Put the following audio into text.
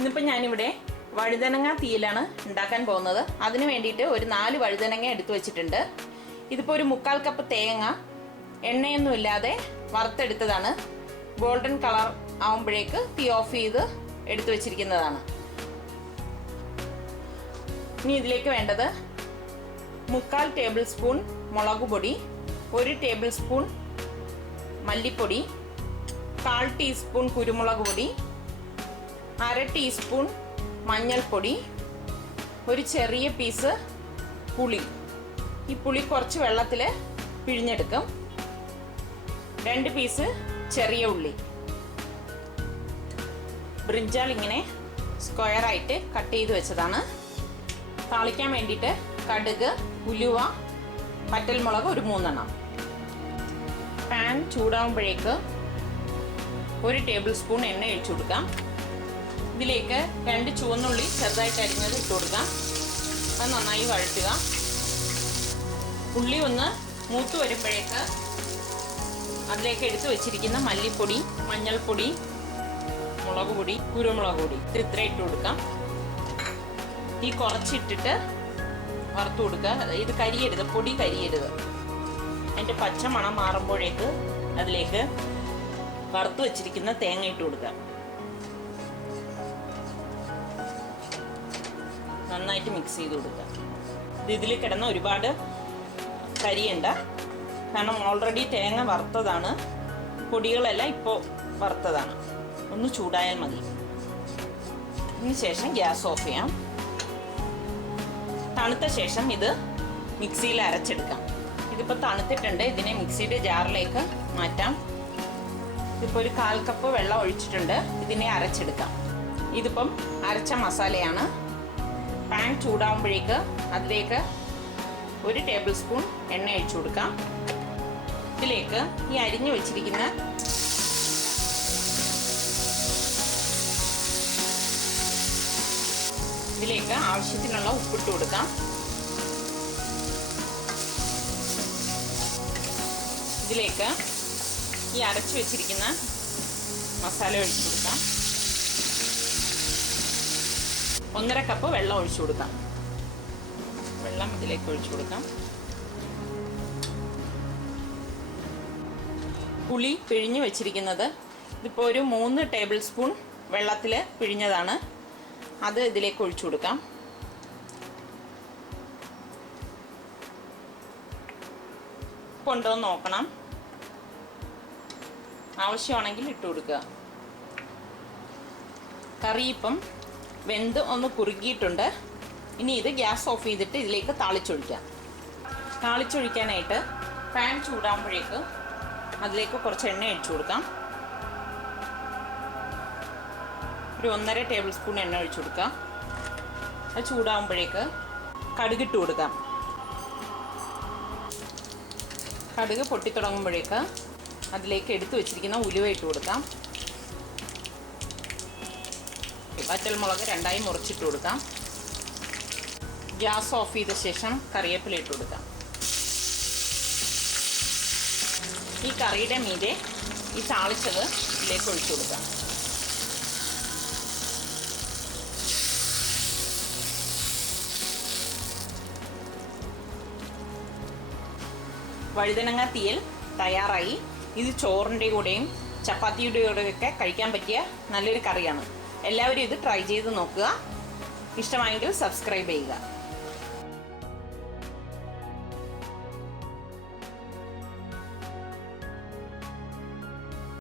ഇന്നിപ്പോൾ ഞാനിവിടെ വഴുതനങ്ങ തീയലാണ് ഉണ്ടാക്കാൻ പോകുന്നത്. അതിന് വേണ്ടിയിട്ട് ഒരു 4 വഴുതനങ്ങ എടുത്തു വെച്ചിട്ടുണ്ട്. ഇതിപ്പോൾ ഒരു 1/4 കപ്പ് തേങ്ങ എണ്ണയൊന്നും ഇല്ലാതെ വറുത്തെടുത്തതാണ്. ഗോൾഡൻ കളർ ആവുമ്പോഴേക്ക് തീ ഓഫ് ചെയ്ത് എടുത്തു വെച്ചിരിക്കുന്നതാണ്. ഇനി ഇതിലേക്ക് വേണ്ടത് 1/4 ടേബിൾ സ്പൂൺ മുളക് പൊടി, 1 ടേബിൾ സ്പൂൺ മല്ലിപ്പൊടി, 1/4 ടീസ്പൂൺ കുരുമുളക് പൊടി, 1/2 ടീസ്പൂൺ മഞ്ഞൾപ്പൊടി, ഒരു ചെറിയ പീസ് പുളി. ഈ പുളി കുറച്ച് വെള്ളത്തിൽ പിഴിഞ്ഞെടുക്കും. 2 പീസ് ചെറിയ ഉള്ളി. ബ്രിഞ്ചാൾ ഇങ്ങനെ സ്ക്വയറായിട്ട് കട്ട് ചെയ്ത് വെച്ചതാണ്. താളിക്കാൻ വേണ്ടിയിട്ട് കടുക്, ഉലുവ, പറ്റൽമുളക് ഒരു 3 എണ്ണം. പാൻ ചൂടാകുമ്പോഴേക്ക് 1 ടേബിൾ സ്പൂൺ എണ്ണ ഒഴിച്ചു കൊടുക്കാം. ഇതിലേക്ക് 2 ചുവന്നുള്ളി ചെറുതായിട്ട് അരിഞ്ഞത് ഇട്ട് കൊടുക്കാം. അത് നന്നായി വഴറ്റുക. ഉള്ളി ഒന്ന് മൂത്ത് വരുമ്പോഴേക്ക് അതിലേക്ക് എടുത്ത് വെച്ചിരിക്കുന്ന മല്ലിപ്പൊടി, മഞ്ഞൾപ്പൊടി, മുളക് പൊടി, കുരുമുളക് പൊടി ഇത്ര ഇട്ട് കൊടുക്കാം. ഈ കുറച്ചിട്ടിട്ട് വറുത്ത് കൊടുക്കുക. ഇത് കരിയരുത്, പൊടി കരിയരുത്. അതിൻ്റെ പച്ച മണം മാറുമ്പോഴേക്ക് അതിലേക്ക് വറുത്ത് വെച്ചിരിക്കുന്ന തേങ്ങ ഇട്ട് കൊടുക്കുക. നന്നായിട്ട് മിക്സ് ചെയ്ത് കൊടുക്കുക. ഇതിൽ കിടന്ന് ഒരുപാട് കരിയണ്ട, കാരണം ഓൾറെഡി തേങ്ങ വറുത്തതാണ്. പൊടികളെല്ലാം ഇപ്പോൾ വറുത്തതാണ്. ഒന്ന് ചൂടായാൽ മതി. ഇതിന് ശേഷം ഗ്യാസ് ഓഫ് ചെയ്യാം. തണുത്ത ശേഷം ഇത് മിക്സിയിൽ അരച്ചെടുക്കാം. ഇതിപ്പോൾ തണുത്തിട്ടുണ്ട്. ഇതിനെ മിക്സിയുടെ ജാറിലേക്ക് മാറ്റാം. ഇതിപ്പോൾ ഒരു 1/4 കപ്പ് വെള്ളം ഒഴിച്ചിട്ടുണ്ട്. ഇതിനെ അരച്ചെടുക്കാം. ഇതിപ്പം അരച്ച മസാലയാണ്. പാൻ ചൂടാകുമ്പോഴേക്ക് അതിലേക്ക് 1 ടേബിൾ സ്പൂൺ എണ്ണ ഒഴിച്ചു കൊടുക്കാം. ഇതിലേക്ക് ഈ അരിഞ്ഞു വെച്ചിരിക്കുന്ന ഇതിലേക്ക് ആവശ്യത്തിനുള്ള ഉപ്പിട്ട് കൊടുക്കാം. ഇതിലേക്ക് ഈ അരച്ചു വെച്ചിരിക്കുന്ന മസാല ഒഴിച്ചു കൊടുക്കാം. 1/2 കപ്പ് വെള്ളം ഒഴിച്ചു കൊടുക്കാം. വെള്ളം ഇതിലേക്ക് ഒഴിച്ചു കൊടുക്കാം. പുളി പിഴിഞ്ഞു വെച്ചിരിക്കുന്നത് ഇതിപ്പോൾ ഒരു 3 ടേബിൾ സ്പൂൺ വെള്ളത്തിൽ പിഴിഞ്ഞതാണ്. അത് ഇതിലേക്ക് ഒഴിച്ചു കൊടുക്കാം. കൊണ്ടുവന്ന് നോക്കണം. ആവശ്യമാണെങ്കിൽ ഇട്ട് കൊടുക്കുക. കറി ഇപ്പം വെന്ത് ഒന്ന് കുറുകിയിട്ടുണ്ട്. ഇനി ഇത് ഗ്യാസ് ഓഫ് ചെയ്തിട്ട് ഇതിലേക്ക് താളിച്ചൊഴിക്കാം. താളിച്ചൊഴിക്കാനായിട്ട് പാൻ ചൂടാകുമ്പോഴേക്ക് അതിലേക്ക് കുറച്ച് എണ്ണ ഒഴിച്ചു കൊടുക്കാം. ഒരു 1/2 ടേബിൾ സ്പൂൺ എണ്ണ ഒഴിച്ചു കൊടുക്കാം. അത് ചൂടാകുമ്പോഴേക്ക് കടുകിട്ട് കൊടുക്കാം. കടുക് പൊട്ടിത്തുടങ്ങുമ്പോഴേക്ക് അതിലേക്ക് എടുത്തു വെച്ചിരിക്കുന്ന ഉലുവ ഇട്ട് കൊടുക്കാം. വറ്റൽമുളക് 2ആയി മുറിച്ചിട്ട് കൊടുക്കാം. ഗ്യാസ് ഓഫ് ചെയ്ത ശേഷം കറിവേപ്പില ഇട്ട് കൊടുക്കാം. ഈ കറിയുടെ മീതെ ഈ താളിച്ചത് ഇതിലേക്ക് ഒഴിച്ചു കൊടുക്കാം. വഴുതനങ്ങ തീയൽ തയ്യാറായി. ഇത് ചോറിൻ്റെ കൂടെയും ചപ്പാത്തിയുടെ കൂടെയൊക്കെ കഴിക്കാൻ പറ്റിയ നല്ലൊരു കറിയാണ്. എല്ലാവരും ഇത് ട്രൈ ചെയ്ത് നോക്കുക. ഇഷ്ടമായെങ്കിൽ സബ്സ്ക്രൈബ് ചെയ്യുക.